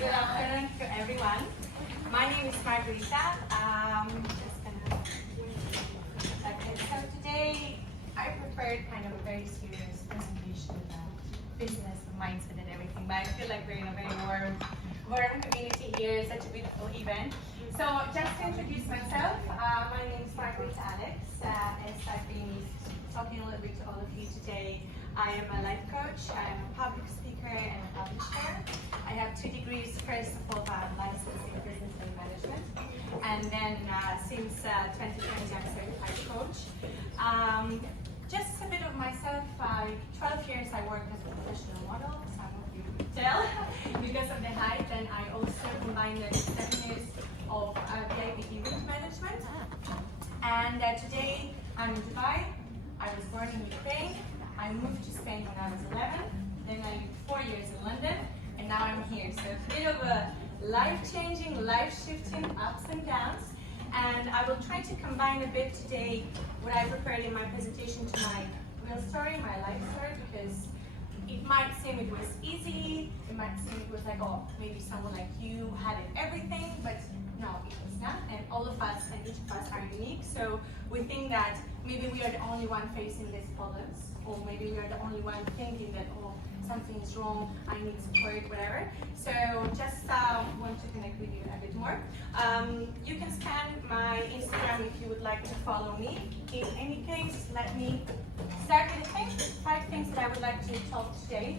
Good afternoon to everyone. My name is Margarita. Okay, so today I prepared kind of a very serious presentation about business, mindset, and everything. But I feel like we're in a very warm community here, such a beautiful event. So just to introduce myself, my name is Margarita Alex. As I've been talking a little bit to all of you today, I am a life coach, I am a public speaker and a publisher. I have 2 degrees. First of all, I'm licensed in business and management. And then since 2020, I'm a certified coach. Just a bit of myself, 12 years I worked as a professional model, some of you could tell, because of the height. And I also combined 7 years of VIP event management. And today I'm in Dubai. I was born in Ukraine. I moved to Spain when I was 11, then I lived 4 years in London, and now I'm here. So a bit of a life-changing, life-shifting ups and downs. And I will try to combine a bit today what I prepared in my presentation to my real story, my life story, because it might seem it was easy, it might seem it was like, oh, maybe someone like you had everything, but no, it was not. And all of us and each of us are unique. So we think that maybe we are the only one facing these problems, or maybe we are the only one thinking that, oh, something is wrong, I need support, whatever. So just want to connect with you a bit more. You can scan my Instagram if you would like to follow me. In any case, let me start with the 5 things that I would like to talk today.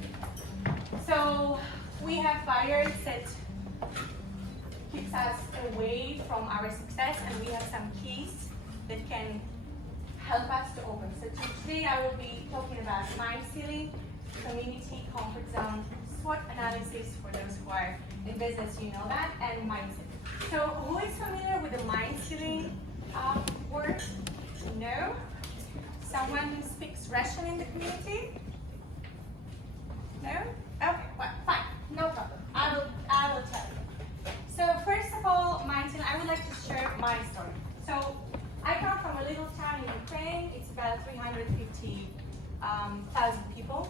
So we have barriers that keeps us away from our success, and we have some keys that can help us to open. So today I will be talking about mind stealing, community, comfort zone, SWOT analysis for those who are in business, you know that, and mindset. So who is familiar with the mind stealing word? No? Someone who speaks Russian in the community? No? Okay, well, fine, no problem. I will tell you. So first of all, mind stealing, I would like to share my story. So I come from a little town in Ukraine. It's about 350,000 people.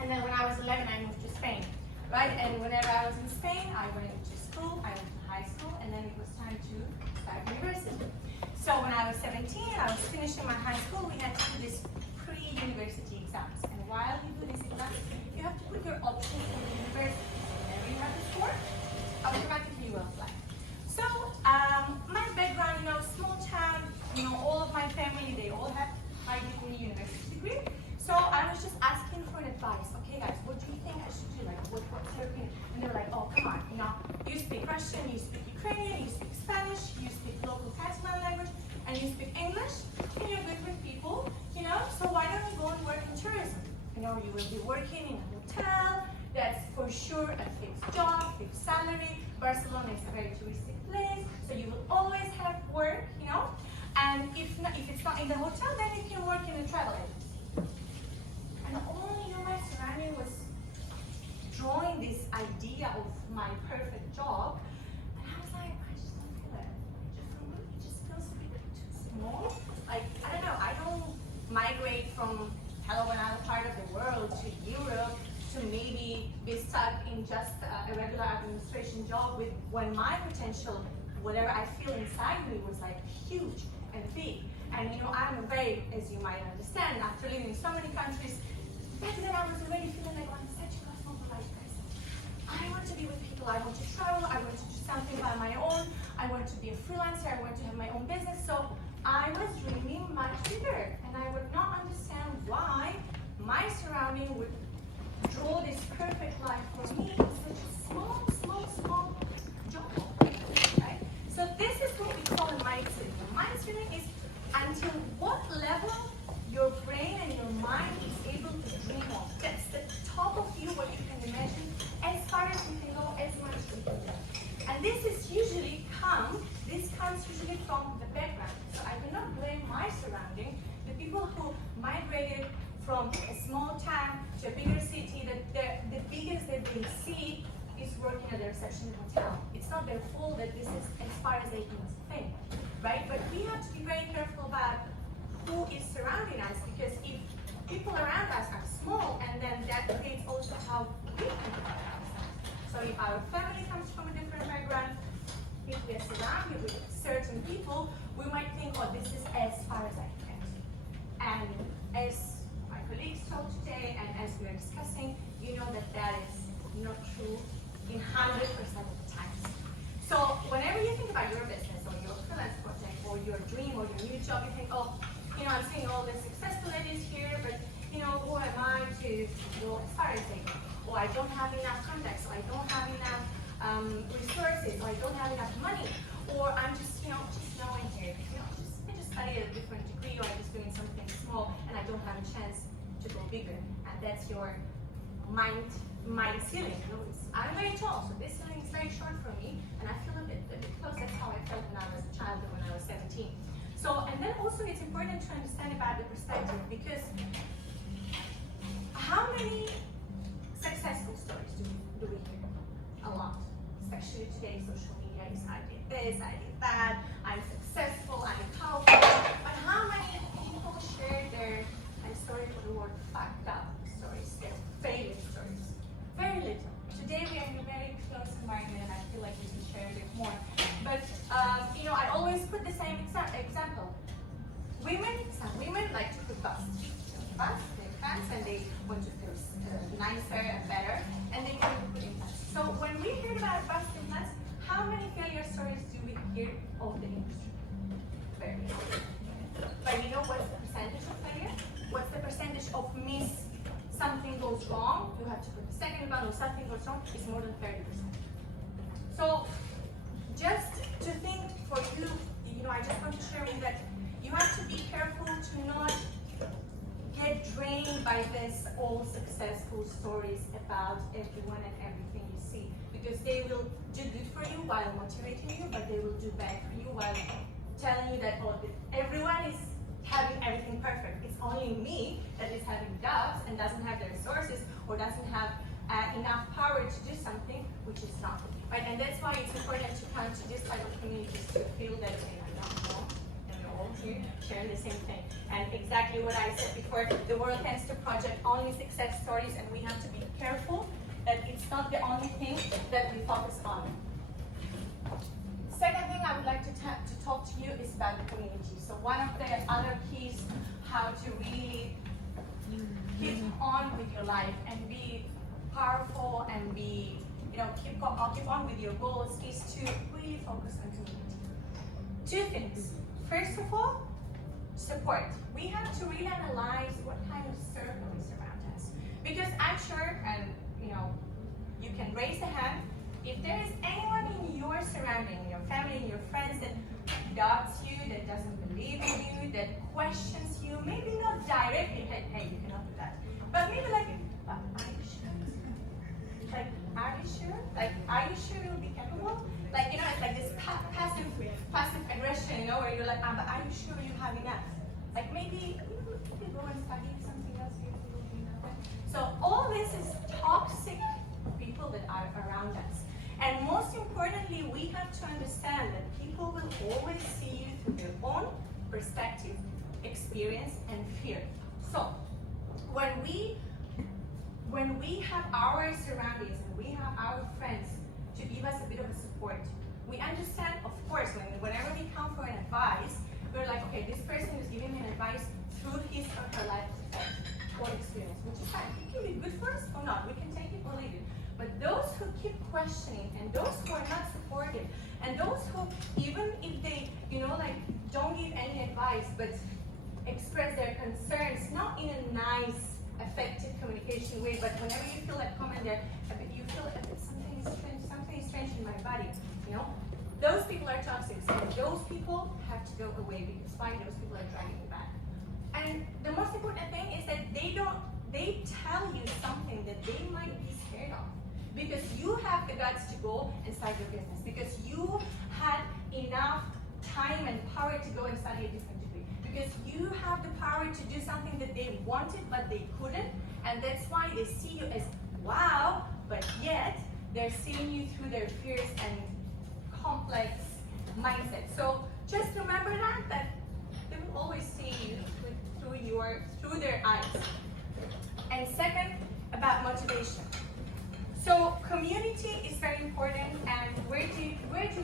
And then when I was 11, I moved to Spain, right? And whenever I was in Spain, I went to school, I went to high school, and then it was time to start university. So when I was 17, I was finishing my high school, we had to do this pre-university exams. And while you do these exams, you have to put your options in the university. So whenever you have a score, automatically you will apply. So my background, small town, all of my family, they all have high degree, university degree. So I was just asking for advice. Okay, guys, what do you think I should do? Like, what's your opinion? And they were like, oh, come on, you speak Russian, you speak Ukrainian, you speak Spanish, you speak local Catalan language, and you speak English, and you're good with people, so why don't you go and work in tourism? You will be working in a hotel, that's for sure a fixed job, fixed salary. Barcelona is a very touristic place, so you will always have work, and if it's not in the hotel, then you can work in a travel agency. And only my surrounding was drawing this idea of my perfect job, and I was like, I just don't feel it. It just feels a bit too small. Like, I don't know, I don't migrate from another part of the world to Europe to maybe be stuck in just a regular administration job when my potential, whatever I feel inside me, was like huge and big. And I'm very, as you might understand, after living in so many countries, back then I was already feeling like I'm such a cosmopolite person. I want to be with people, I want to travel, I want to do something by my own, I want to be a freelancer, I want to have my own business. So I was dreaming much bigger, and I would not understand why my surrounding would draw this perfect life for me in such a small job. Right? So this is what we call a mind stealing. Mind stealing is until what level your brain and your mind is able to dream of. That's the top of you, what you can imagine, as far as you can go, as much as you can go. And this comes usually from the background. So I cannot blame my surrounding, the people who migrated from a small town to a bigger city, the biggest that they see is working at the reception hotel. It's not their fault that this is as far as they can think, right? But we have to be very careful about who is surrounding us, because if people around us are small, and then that creates also how we think about ourselves. So if our family comes from a different background, if we are surrounded with certain people, we might think, oh, this is as far as I can get. And as my colleagues told today, and as we are discussing, you know that that is not true in 100% of the times. So whenever you think about your business or your freelance project or your dream or your new job, you think, oh, you know, I'm seeing all the successful ladies here, but you know, who am I to go as far as they go? Or I don't have enough contacts, or I don't have enough resources, or I don't have enough money, or I'm just, you know, just knowing here, you know, I just studied a different degree, or I'm just doing something small, and I don't have a chance to go bigger. And that's your mind ceiling. You know, I'm very tall, so this ceiling is very short for me, and I feel a bit close. That's how I felt when I was a child and when I was 17. So, and then also it's important to understand about the perspective, because how many successful stories do we hear? A lot. Especially today, social media is I did this, I did that, I'm successful, I'm powerful. But how many people share their, I'm sorry for the word, fucked up stories, their failure stories? Very little. Today we are in a very close environment, and I feel like we should share a bit more. But you know, I always put the same example. Some women like to put busts. Busts, their pants, and they want to feel nicer and better, and they can put implants. So when we hear about bust implants, how many failure stories do we hear of the industry? Very little. But you know what's the percentage of failure? What's the percentage of something goes wrong, you have to put the second one, or something goes wrong, is more than 30%. So just to think for you, you know, I just want to share with you that you have to be careful to not get drained by this all successful stories about everyone and everything you see, because they will do good for you while motivating you, but they will do bad for you while telling you that, oh, everyone is having everything perfect. It's only me that is having doubts and doesn't have the resources or doesn't have enough power to do something, which is not. Right? And that's why it's important to come to this type of communities to feel that they are not alone, and we're all here sharing the same thing. And exactly what I said before, the world tends to project only success stories, and we have to be careful that it's not the only thing that we focus on. Second thing I would like to talk to you is about the community. So one of the other keys how to really keep on with your life and be powerful and be, you know, keep on with your goals is to really focus on community. Two things. First of all, support. We have to really analyze what kind of circle is around us. Because I'm sure, and you know, you can raise a hand, if there is anyone in your surrounding, in your family, in your friends that doubts you, that doesn't believe in you, that questions you, maybe not directly, hey, you cannot do that, but maybe like, are you sure? Like, are you sure? Like, are you sure you'll be capable? Like, you know, it's like this passive aggression, you know, where you're like, but are you sure you have enough? Like, maybe you go and study something else, you will do nothing. So all this is toxic people that are around us. And most importantly, we have to understand that people will always see you through their own perspective, experience, and fear. So when we have our surroundings and we have our friends to give us a bit of a support, we understand, of course, whenever we come for an advice, we're like, okay, this person is giving me an advice through his or her life or experience, which is fine. It can be good for us or not. We can take it or leave it. But those who keep questioning, and those who are not supportive, and those who, even if they, you know, like, don't give any advice, but express their concerns, not in a nice, effective communication way, but whenever you feel like comment there, you feel something is strange in my body, you know? Those people are toxic, so those people have to go away, because why? Those people are dragging you back. And the most important thing is that they tell you something that they might be scared of. Because you have the guts to go and start your business. Because you had enough time and power to go and study a different degree. Because you have the power to do something that they wanted but they couldn't. And that's why they see you as wow, but yet they're seeing you through their fears and complex mindset. So just remember that they will always see you through their eyes. And second, about motivation. So community is very important, and where do you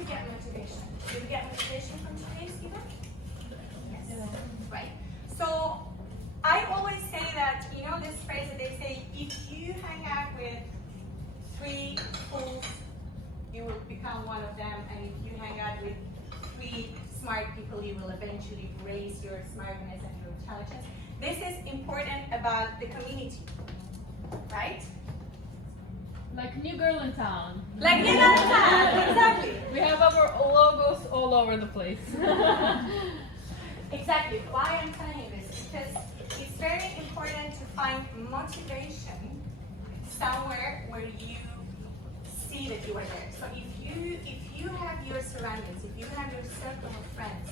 get motivation? Do you get motivation from today's event? Yes. Right. So I always say that, you know, this phrase that they say, if you hang out with 3 fools, you will become one of them, and if you hang out with 3 smart people, you will eventually raise your smartness and your intelligence. This is important about the community, right? Like New Girl in Town. Like New Girl in Town, exactly. We have our logos all over the place. Exactly. Why I'm telling you this? Because it's very important to find motivation somewhere where you see that you are there. So if you have your surroundings, if you have your circle of friends,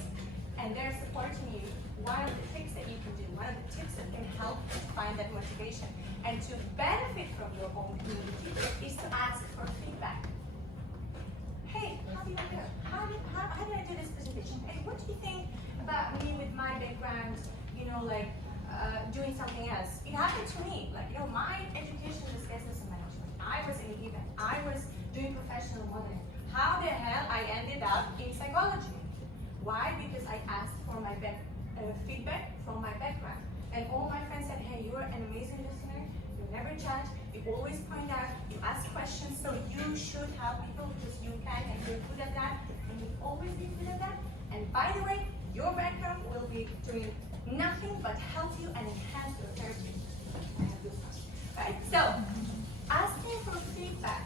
and they're supporting you, one of the tricks that you can do, one of the tips that can help you find that motivation and to benefit from your own community is to ask for feedback. Hey, how did I do? How did I do this presentation? Hey, what do you think about me with my background, you know, like doing something else? It happened to me. Like, you know, my education is business management. I was in an event. I was doing professional modeling. How the hell I ended up in psychology? Why? Because I asked for my feedback from my background. And all my friends said, hey, you're an amazing listener. You never judge. You always point out. You ask questions. So you should help people because you can and you're good at that. And you'll always be good at that. And by the way, your background will be doing nothing but help you and enhance your therapy. Right? So, asking for feedback.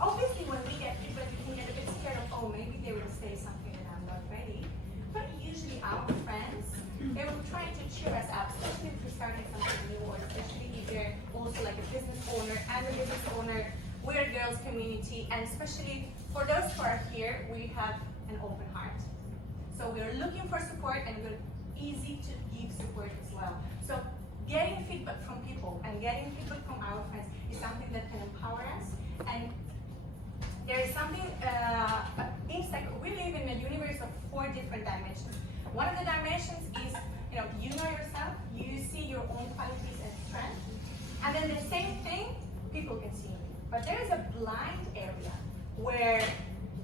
Obviously, when we get feedback, we can get a bit scared of, oh, maybe they will say something that I'm not ready. But usually our friends, they will try to cheer us up, especially if we're starting something new, or especially if they're also like a business owner. I'm a business owner. We're a girls community, and especially for those who are here, we have an open heart. So we're looking for support, and we're easy to give support as well. So getting feedback from people and getting feedback from our friends is something that can empower us. And there is something, we live in a universe of 4 different dimensions. One of the dimensions is, you know yourself, you see your own qualities and strengths, and then the same thing, people can see you. But there is a blind area where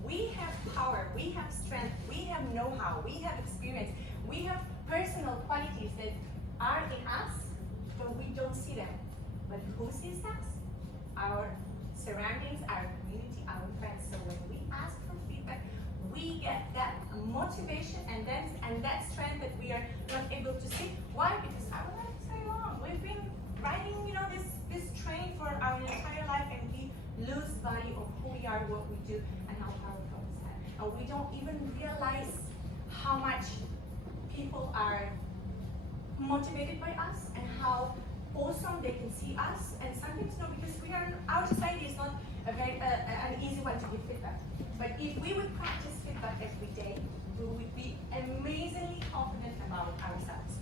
we have power, we have strength, we have know-how, we have experience, we have personal qualities that are in us, but we don't see them. But who sees us? Our surroundings, our community, our friends. So when we ask for feedback, we get that motivation and that strength that we are not able to see. Why? Because our life is very long. We've been riding, this train for our entire life, and we lose value of who we are, what we do, and how powerful is that. And we don't even realize how much people are motivated by us and how awesome they can see us. And sometimes because our society is not an easy one to give feedback. But if we would practice feedback every day, we would be amazingly confident about ourselves.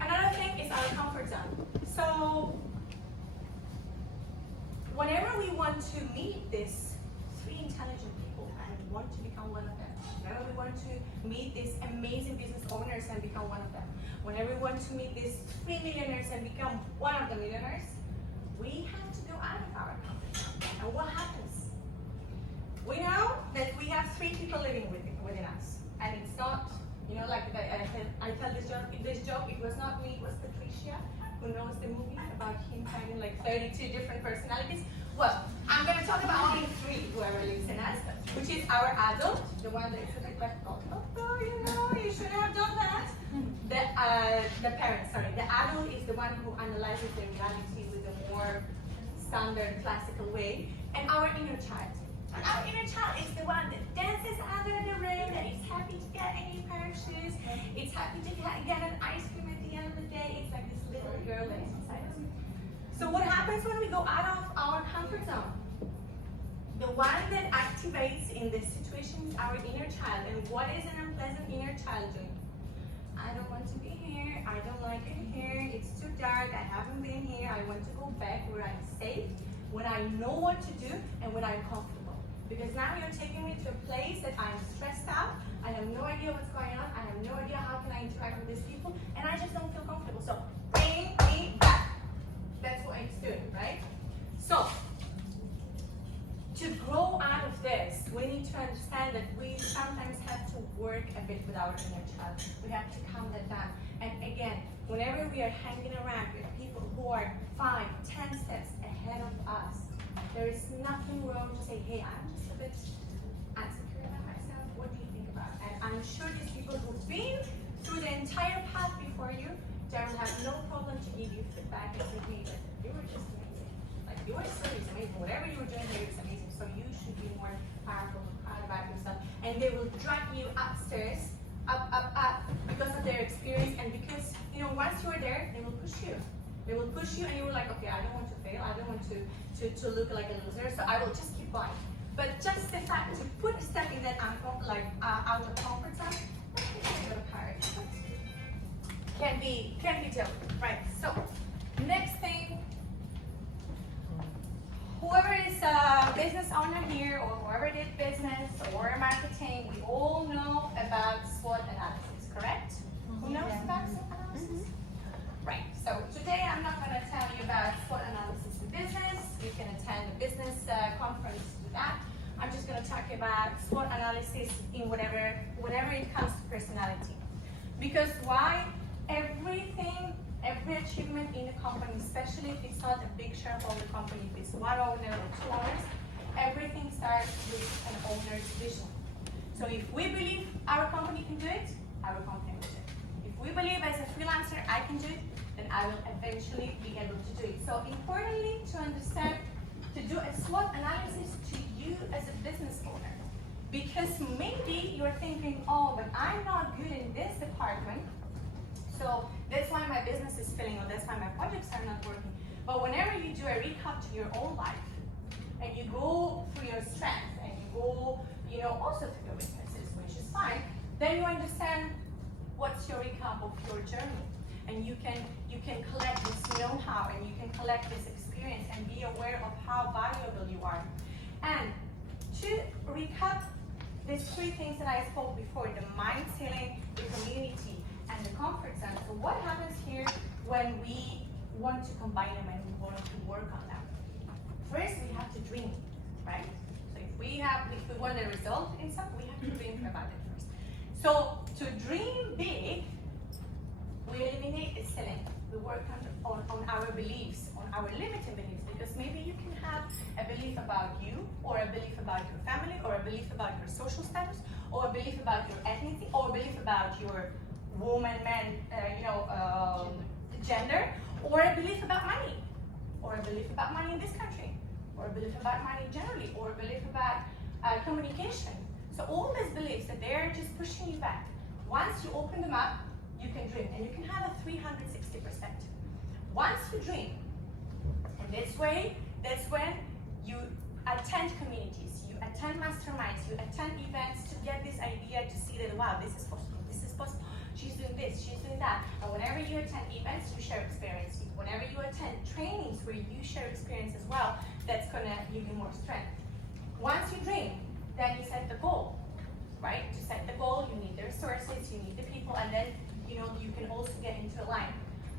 Another thing is our comfort zone. So whenever we want to meet these 3 intelligent people and want to become one of them, whenever we want to meet these amazing business owners and become one of them, whenever we want to meet these 3 millionaires and become one of the millionaires, we have to go out of our comfort zone. And what happens? We know that we have 3 people living within us. And it's not, like I tell this joke, it was not me, it was Patricia, who knows the movie about him having like 32 different personalities. Well, I'm going to talk about only 3, whoever lives in us, which is our adult, the one that is like, you shouldn't have done that. The parent, the adult is the one who analyzes the reality with a more standard, classical way, and our inner child. And our inner child is the one that dances under the rain, that is happy to get a new pair of shoes, it's happy to get an ice cream at the end of the day. It's like this little girl that is inside us. So what happens when we go out of our comfort zone? The one that activates in this situation is our inner child. And what is an unpleasant inner child doing? I don't want to be here. I don't like it here. It's too dark. I haven't been here. I want to go back where I'm safe, when I know what to do, and when I'm comfortable. Because now you're taking me to a place that I'm stressed out. I have no idea what's going on. I have no idea how can I interact with these people, and I just don't feel comfortable. So bring me back. That's what it's doing, right? So, to grow out of this, we need to understand that we sometimes have to work a bit with our inner child. We have to calm that down. And again, whenever we are hanging around with people who are 5, 10 steps ahead of us, there is nothing wrong to say, hey, I'm just a bit insecure about myself. What do you think about it? And I'm sure these people who've been through the entire path before you, they will have no problem to give you feedback and say, hey, you were just amazing. Like, you were seriously amazing. Whatever you were doing here is amazing. So you should be more powerful, proud about yourself. And they will drag you upstairs, up, because of their experience and because, once you are there, they will push you. They will push you and you were like, okay, I don't want to fail. I don't want to look like a loser, so I will just keep going. But just the fact to put a step in that out of comfort zone, can be difficult, right? So, next thing, whoever is a business owner here or whoever did business or marketing, we all know about SWOT analysis, correct? Who knows about SWOT analysis? Right, so today I'm not going to tell you about SWOT analysis in business. You can attend a business conference to do that. I'm just going to talk about SWOT analysis in whenever it comes to personality. Because why? Every achievement in the company, especially if it's not a big shareholder company, if it's one owner or two owners, everything starts with an owner's vision. So if we believe our company can do it, our company will do it. If we believe as a freelancer I can do it, then I will eventually be able to do it. So importantly to understand, to do a SWOT analysis to you as a business owner. Because maybe you're thinking, oh, but I'm not good in this department, so that's why my business is failing, or that's why my projects are not working. But whenever you do a recap to your own life, and you go through your strengths, and you go, also through your weaknesses, which is fine, then you understand what's your recap of your journey. And you can collect this know-how, and you can collect this experience, and be aware of how valuable you are. And to recap these 3 things that I spoke before, the mind ceiling, the community, and the comfort zone. So what happens here when we want to combine them and we want to work on them? First, we have to dream, right? So if we want a result in something, we have to dream about it first. So to dream big, we eliminate the ceiling. We work on our beliefs, on our limiting beliefs, because maybe you can have a belief about you, or a belief about your family, or a belief about your social status, or a belief about your ethnicity, or a belief about your woman, man, gender, or a belief about money, or a belief about money in this country, or a belief about money generally, or a belief about communication. So all these beliefs that they're just pushing you back. Once you open them up, you can dream, and you can have a 360%. Once you dream, and that's when you attend communities, you attend masterminds, you attend events to get this idea to see that, wow, this is possible, she's doing this, she's doing that. And whenever you attend events, you share experience. Whenever you attend trainings where you share experience as well, that's gonna give you more strength. Once you dream, then you set the goal, right? To set the goal, you need the resources, you need the people, and then you can also get into a line.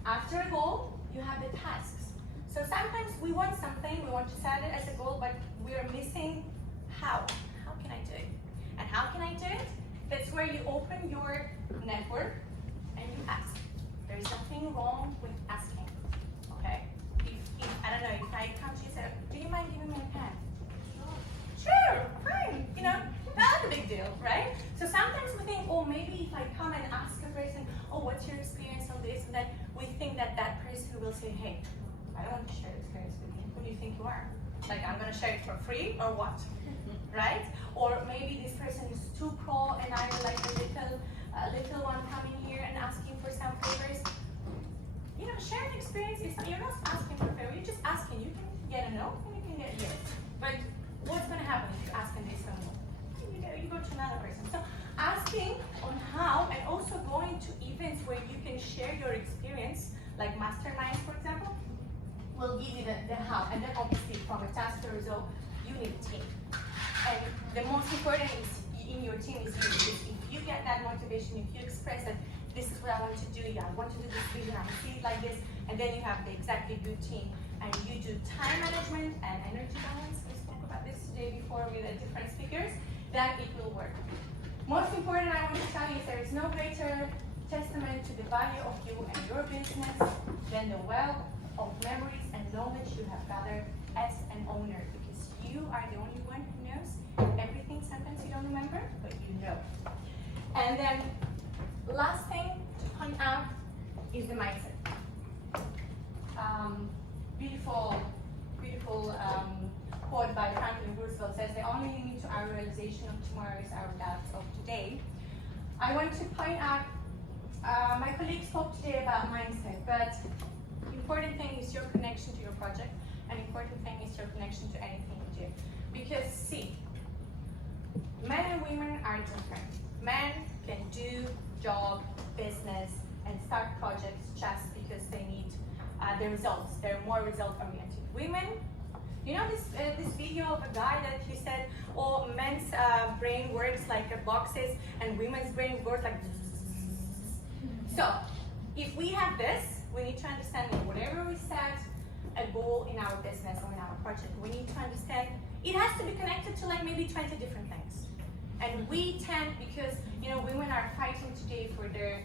After a goal, you have the tasks. So sometimes we want something, we want to set it as a goal, but we are missing how. How can I do it? And how can I do it? That's where you open your network and you ask. There is nothing wrong with asking, okay? If I don't know, if I come to you and say, do you mind giving me a pen? Sure, fine, not a big deal, right? So sometimes we think, oh, maybe if I come and ask a person, oh, what's your experience on this and that, we think that that person will say, hey, I don't want to share experience with you. Who do you think you are? Like, I'm gonna share it for free or what? Right? Or maybe this person is too pro and I'm like a little one coming here and asking for some favors. Sharing experience is, you're not asking for a favor, you're just asking. You can get a no and you can get a yes. But what's gonna happen if you ask and they say no? You go to another person. So asking on how, and also going to events where you can share your experience, like masterminds, for example, will give you the how. And then obviously from a task to result, you need a team. And the most important is in your team is you. Because if you get that motivation, if you express that this is what I want to do, I want to do this vision, I see it like this, And then you have the executive team, and you do time management and energy balance. We spoke about this today before with the different speakers, then it will work. Most important, I want to tell you, is there is no greater testament to the value of you and your business than the wealth of memories and knowledge you have gathered as an owner, because you are the only one who knows everything. Sometimes you don't remember, but you know. And then last thing to point out is the mindset. Beautiful quote by Franklin Roosevelt says, the only limit to our realization of tomorrow is our doubts of today. I want to point out, my colleague spoke today about mindset, but important thing is your connection to your project, and important thing is your connection to anything you do. Because see, men and women are different. Men can do job, business, and start projects just because they need the results. They're more result oriented. Women, you know this video of a guy that he said, oh, men's brain works like boxes and women's brain works like. So if we have this, we need to understand that whatever we set a goal in our business or in our project, we need to understand it has to be connected to like maybe 20 different things. And we tend, because women are fighting today for their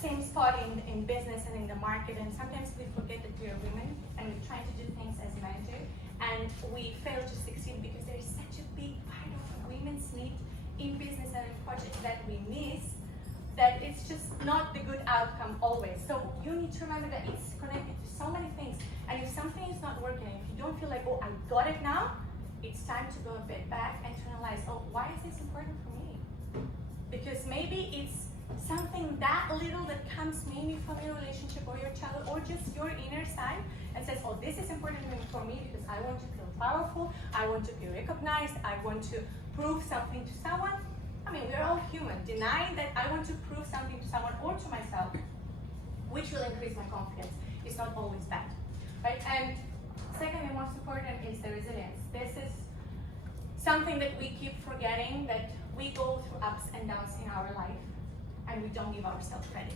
same spot in business and in the market, and sometimes we forget that we are women and we're trying to do things as men do, and we fail to succeed because there is such a big part of women's need in business and in projects that we miss, that it's just not the good outcome always. So you need to remember that it's connected to so many things, and if something is not working, if you don't feel like, oh, I got it now, it's time to go a bit back and to analyze, oh, why is this important for me? Because maybe it's something that little that comes maybe from your relationship or your child or just your inner side, and says, oh, this is important for me because I want to feel powerful, I want to be recognized, I want to prove something to someone. I mean, we're all human. Denying that I want to prove something to someone or to myself, which will increase my confidence, is not always bad, right? And second and most important is the resilience. This is something that we keep forgetting, that we go through ups and downs in our life, and we don't give ourselves credit.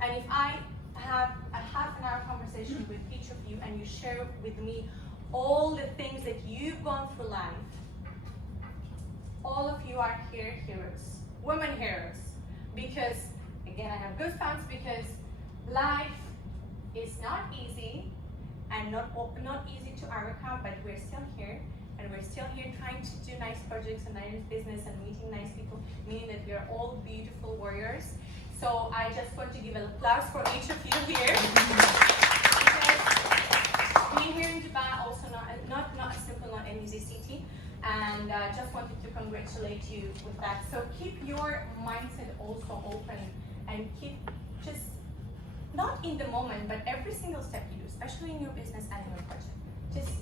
And if I have a half an hour conversation with each of you and you share with me all the things that you've gone through life, all of you are here heroes, women heroes, because, again, I have goosebumps, because life is not easy and not easy to overcome, but we're still here, and we're still here trying to do nice projects and nice business and meeting nice people, meaning that we are all beautiful warriors. So I just want to give an applause for each of you here. Because being here in Dubai also not simple, not an easy city, and just wanted to congratulate you with that. So keep your mindset also open, and keep just not in the moment, but every single step you do, especially in your business and your project, just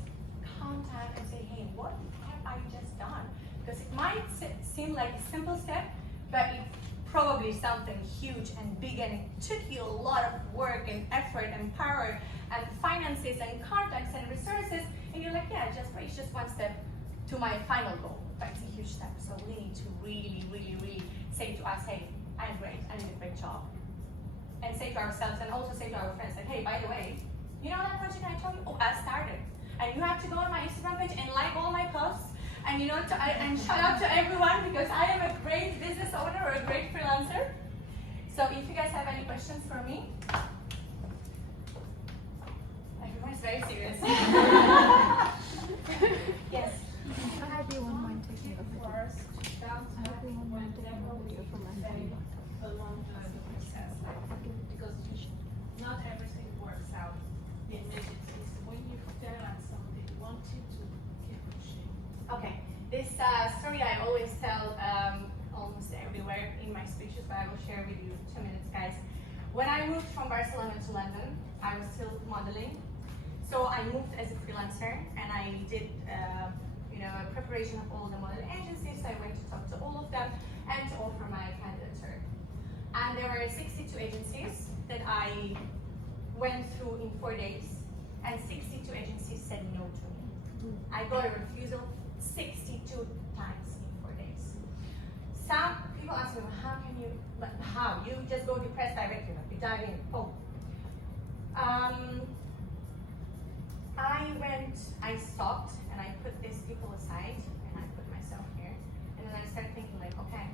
calm down and say, hey, what have I just done? Because it might seem like a simple step, but it's probably something huge and big, and it took you a lot of work and effort and power and finances and contacts and resources, and you're like, yeah, it's just one step to my final goal, but it's a huge step. So we need to really, really, really say to us, hey, I'm great, I did a great job. And say to ourselves, and also say to our friends, like, hey, by the way, you know that project I told you? Oh, I started. And you have to go on my Instagram page and like all my posts, and and shout out to everyone, because I am a great business owner or a great freelancer. So if you guys have any questions for me, everyone's very serious. Yes. I hope you won't mind taking a picture. I hope you won't mind taking a picture for my family. Along the process, because not everything works out immediately. So when you fail at something, you want you to keep pushing. Okay, this story I always tell almost everywhere in my speeches, but I will share with you 2 minutes, guys. When I moved from Barcelona to London, I was still modeling. So I moved as a freelancer, and I did a preparation of all the model agencies. I went to talk to all of them and to offer my candidature. And there were 62 agencies that I went through in 4 days, and 62 agencies said no to me. I got a refusal 62 times in 4 days. Some people ask me, well, how? You just go to press directly, like you dive in, boom. I stopped and I put these people aside and I put myself here. And then I started thinking like, okay,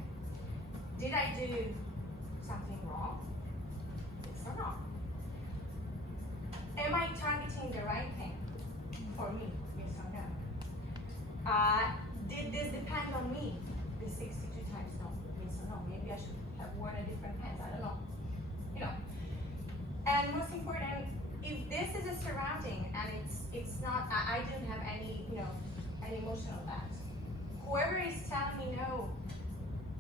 did I do something wrong? Yes or no? Am I targeting the right thing for me? Yes or no? Did this depend on me? The 62 times no? Yes or no? Maybe I should have worn a different pants, I don't know. You know. And most important, if this is a surrounding and it's not, I didn't have any, any emotional that. Whoever is telling me no,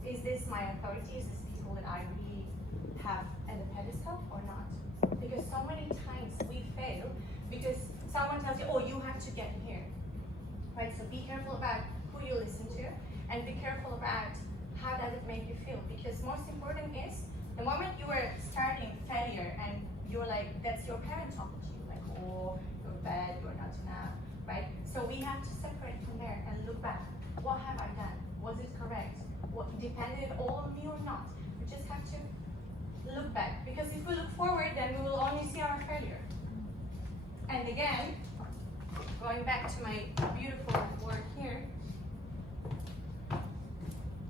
is this my authority? Is this people that I really have at a pedestal or not? Because so many times we fail because someone tells you, oh, you have to get here, right? So be careful about who you listen to and be careful about how does it make you feel. Because most important is the moment you are starting failure and you're like, that's your parent talking to you, like, oh, you're bad, you're not enough, right? So we have to separate from there and look back. What have I done? Was it correct? What depended it all on me or not? We just have to look back, because if we look forward, then we will only see our failure. And again, going back to my beautiful work here,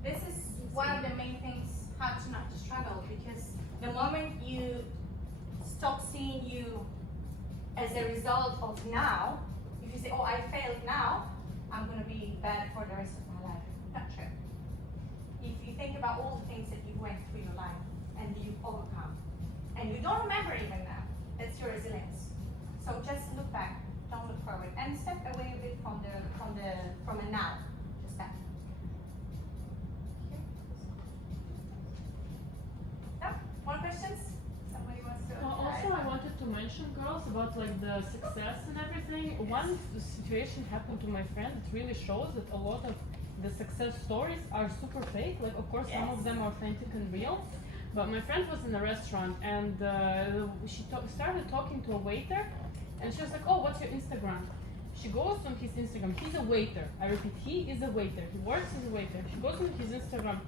this is one of the main things, how to not to struggle, because the moment you stop seeing you as a result of now, if you say, oh, I failed now, I'm going to be bad for the rest of my life. Not true. If you think about all the things that you went through your life and you've overcome, and you don't remember even now, that's your resilience. So just look back, don't look forward, and step away a bit from a now. Just that. No? More questions? Somebody wants to? Also, I wanted to mention, girls, about like the success and everything. One situation happened to my friend. It really shows that a lot of the success stories are super fake. Like, of course, some of them are authentic and real. But my friend was in a restaurant and she started talking to a waiter, and she was like, "Oh, what's your Instagram?" She goes on his Instagram. He's a waiter. I repeat, he is a waiter. He works as a waiter. She goes on his Instagram,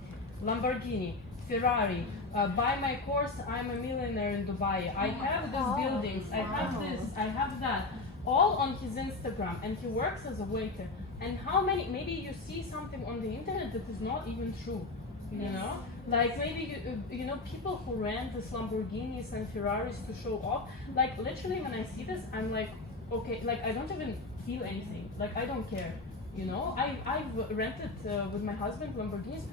Lamborghini, Ferrari, buy my course, I'm a millionaire in Dubai. I have these buildings, I have this, I have that. All on his Instagram, and he works as a waiter. And how many, maybe you see something on the internet that is not even true, you know? Like maybe, you know, people who rent these Lamborghinis and Ferraris to show off, like literally when I see this, I'm like, okay, like I don't even feel anything, like I don't care, you know? I've rented with my husband Lamborghinis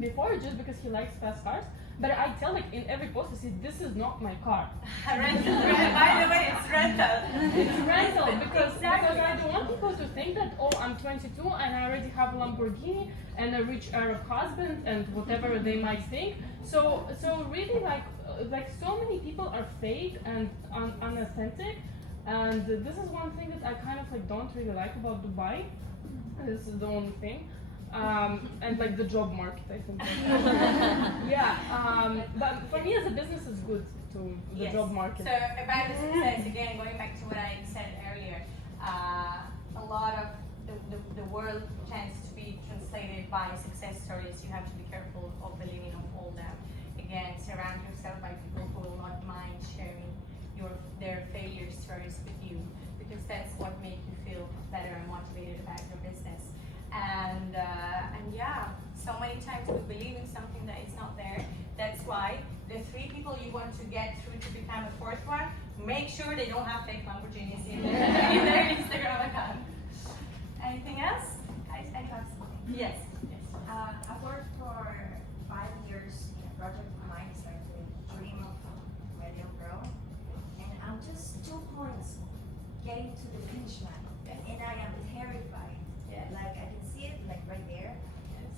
before, just because he likes fast cars, but I tell, like, in every post I say, this is not my car. Rental. By the way, it's rental. It's rental because I don't want people to think that, oh, I'm 22 and I already have a Lamborghini and a rich Arab husband and whatever they might think. So really, like so many people are fake and unauthentic, and this is one thing that I kind of like don't really like about Dubai. This is the only thing. And like the job market, I think. Yeah, but for me as a business, it's good to the job market. So about the success, again, going back to what I said earlier, a lot of the world tends to be translated by success stories. You have to be careful of believing on all them. Again, surround yourself by people who will not mind sharing their failure stories with you, because that's what makes you feel better and motivated about your business. And yeah, so many times we believe in something that is not there. That's why the 3 people you want to get through to become a 4th one, make sure they don't have fake Lamborghinis in their Instagram account. Anything else? I have something. Yes. I've worked for 5 years in a project of mine, it's like the dream of my little girl. And I'm just 2 points getting to the finish line. And I am terrified. Yes. Like I can see it like right there.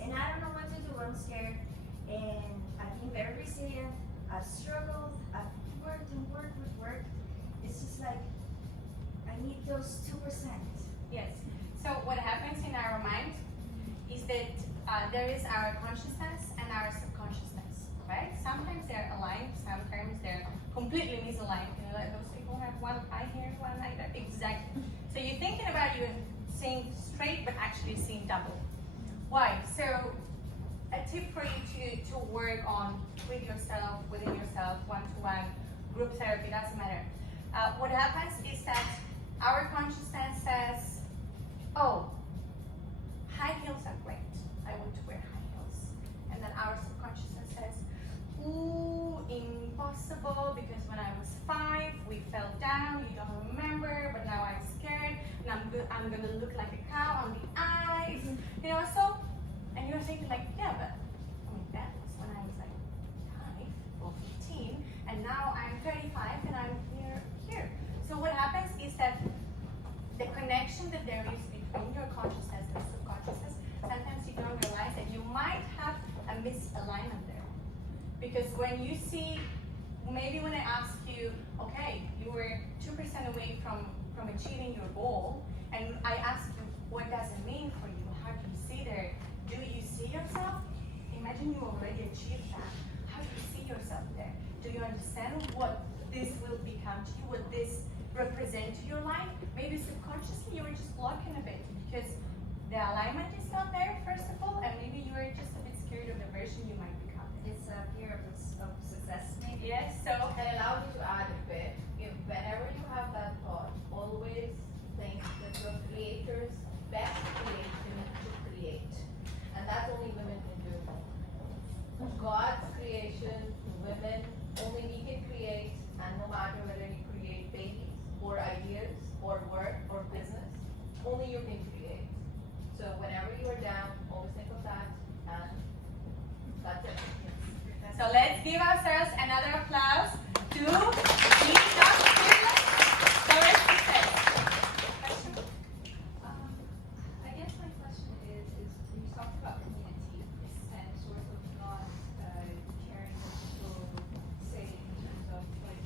And I don't know what to do, I'm scared. And I've been very resilient. I've struggled, I've worked and worked. It's just like, I need those 2%. Yes. So what happens in our mind is that there is our consciousness and our subconsciousness, right? Sometimes they're aligned, sometimes they're completely misaligned. You know, like those people have one eye here, one eye there. Exactly. So you're thinking about you seeing straight, but actually seeing double. Why? So a tip for you to work on with yourself, within yourself, one-to-one, group therapy, doesn't matter. what happens is that our consciousness says, oh, high heels are great. I want to wear high heels. And then our subconsciousness says, ooh, impossible, because when I was 5, we fell down, you don't remember, but now I'm scared, and I'm gonna look like a cow on the eyes, you know, so, and you're thinking like, yeah, but, I mean, that was when I was like 5 or 15, and now I'm 35 and I'm here. So what happens is that the connection that there is between your consciousness and subconsciousness, sometimes you don't realize that you might have a misalignment there. Because when you see, maybe when I ask you, okay, you were 2% away from achieving your goal, and I ask you, what does it mean for you? How do you see there? Do you see yourself? Imagine you already achieved that. How do you see yourself there? Do you understand what this will become to you, what this represent to your life? Maybe subconsciously you were just blocking a bit because the alignment is not there, first of all, and maybe you were just a bit scared of the version you might become. It's a fear of success, maybe. Yes, so And allow me to add a bit. If whenever you have that thought, always think that your creator's best creation to create. And that's only women can do. God's creation, women, only we can create, and no matter whether you create babies or ideas or work or business, only you can create. So whenever you are down, always think of that, and that's it. So let's give ourselves another applause to be not fearless. So let's do this. Question? I guess my question is you talked about community and sort of not caring what people say in terms of like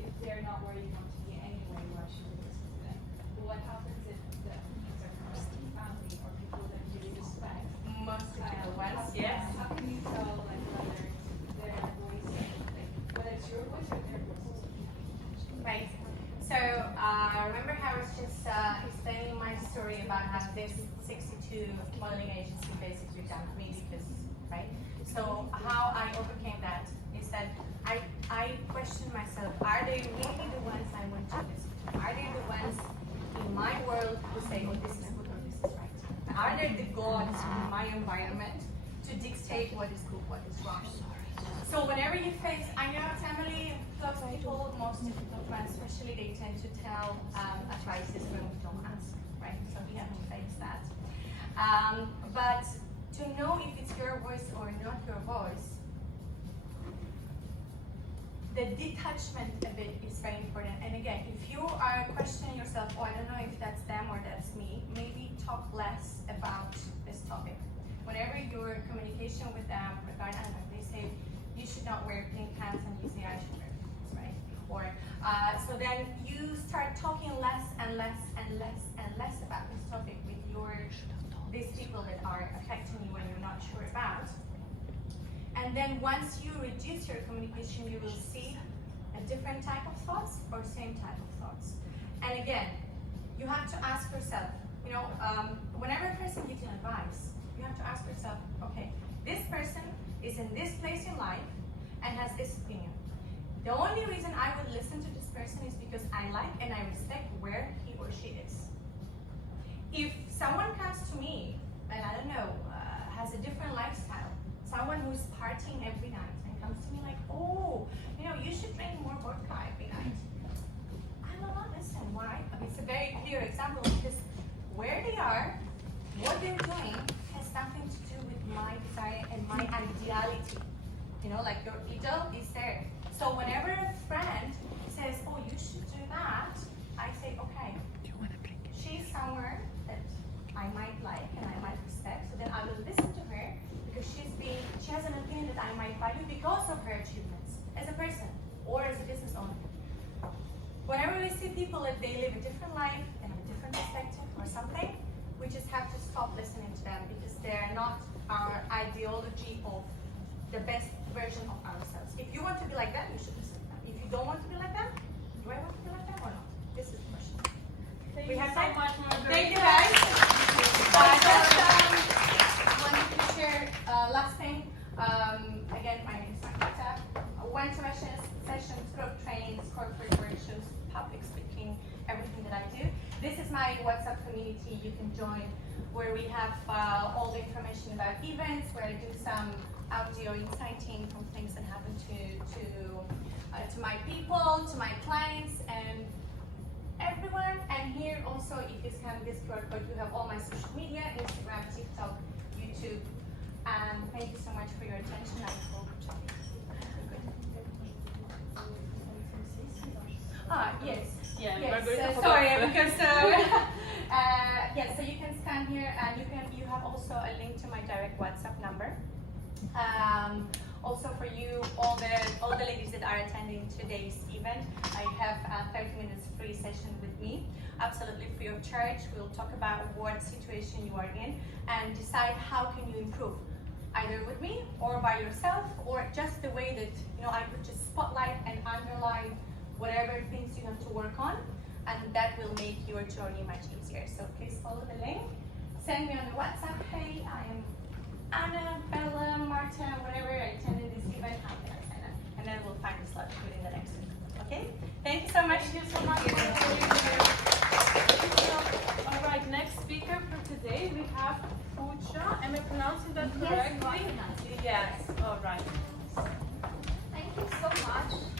if they're not where you want to be anyway, why should you listen to them? But what happens if the things are from family or people that you really respect? Most critical ones, yes. How can you tell like whether their voice, like whether it's your voice or their voice? Right. So remember how I was just explaining my story about how this 62 modeling agency basically dumped me because, right? So how I overcame that is that I questioned myself, are they really the ones I want to listen to? Are they the ones in my world who say, oh, this is good or this is right? Are they the gods in my environment to dictate what is good, what is wrong? So whenever you face, I know family, close people, most difficult ones, especially they tend to tell advices when we don't ask, right? So we have to face that. But to know if it's your voice or not your voice, the detachment of it is very important. And again, if you are questioning yourself, oh, I don't know if that's them or that's me, maybe talk less about this topic. Whenever your communication with them regarding, I don't know, they say you should not wear pink pants and you say I should wear pink pants, right? Or so then you start talking less and less and less and less about this topic with these people that are affecting you and you're not sure about. And then once you reduce your communication, you will see a different type of thoughts or same type of thoughts. And again, you have to ask yourself, you know, whenever a person gives you advice, you have to ask yourself, okay, this person is in this place in life and has this opinion. The only reason I would listen to this person is because I like and I respect where he or she is. If someone comes to me and I don't know, has a different lifestyle, someone who's partying every night and comes to me like, oh, you know, you should drink more vodka every night. I will not listen. Why? It's a very clear example because where they are, what they're doing has nothing to do with my desire and my ideality. You know, like your ideal is there. So whenever a friend says, oh, you should do that, I say, okay, she's somewhere that I might like and I might respect, so then I will listen to her because she has an opinion that I might value because of her achievements as a person or as a business owner. Whenever we see people that they live a different life and a different perspective or something, we just have to stop listening to them because they're not our ideology of the best version of ourselves. If you want to be like them, you should listen to them. If you don't want to be like them, do I want to be like them or not? This is the question. Thank We you have so time? much, Margaret. Thank you guys. Just wanted to share last thing. Again, my name is Margarita. One-to-one sessions, group trainings, corporate workshops, join, where we have all the information about events, where I do some audio inciting from things that happen to my people, to my clients, and everyone. And here also, if you scan this QR code, you have all my social media: Instagram, TikTok, YouTube. And thank you so much for your attention. I hope. Yes. Yeah, Yes. Margarita Sorry, forgot. because yes. So you can scan here, and you have also a link to my direct WhatsApp number. Also for you, all the ladies that are attending today's event, I have a 30 minutes free session with me, absolutely free of charge. We'll talk about what situation you are in and decide how can you improve, either with me or by yourself, or just the way that I could just spotlight and underline whatever things you have to work on, and that will make your journey much easier. So please follow the link. Send me on the WhatsApp. Hey, I am Anna, Bella, Marta, whatever, I attended this event, how can I sign up? And then we'll find a slot within the next week. Okay? Thank you so much. Thank you so much. All right, next speaker for today we have Pucha. Am I pronouncing that correctly? Yes. All right. Thank you so much.